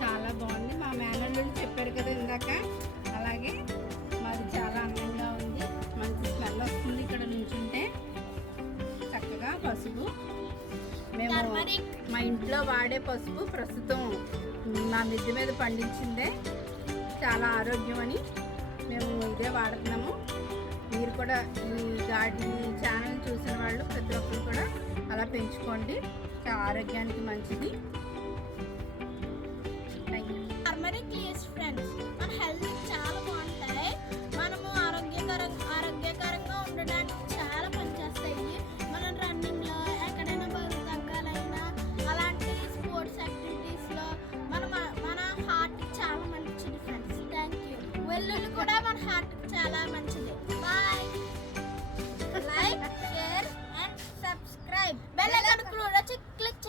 చాలా బాగుంది. మా మేనల్లుళ్ళు చెప్పారు కదా ఇందాక. అలాగే మాది చాలా అందంగా ఉంది. మంచి స్మెల్ వస్తుంది ఇక్కడ నుంచుంటే. చక్కగా పసుపు. మేము మా ఇంట్లో వాడే పసుపు ప్రస్తుతం నా మిద్దె మీద పండించిందే. చాలా ఆరోగ్యం అని మేము ఇదే వాడుతున్నాము. మీరు కూడా ఈ గార్డెన్ ఛానల్ చూసిన వాళ్ళు ప్రతి ఒక్కరు కూడా అలా పెంచుకోండి. ఆరోగ్యానికి మంచిది. ఫ్రెండ్స్ మన హెల్త్ చాలా బాగుంటాయి. మనము ఆరోగ్యకరంగా ఆరోగ్యకరంగా ఉండడానికి చాలా పనిచేస్తాయి. మనం రన్నింగ్లో ఎక్కడైనా బరువు తగ్గాలైనా అలాంటి స్పోర్ట్స్ యాక్టివిటీస్లో మన మన హార్ట్కి చాలా మంచిది ఫ్రెండ్స్ థ్యాంక్ యూ వెల్లుల్లి కూడా మన హార్ట్కి చాలా మంచిది. Bye like share and subscribe bell icon కూడా క్లిక్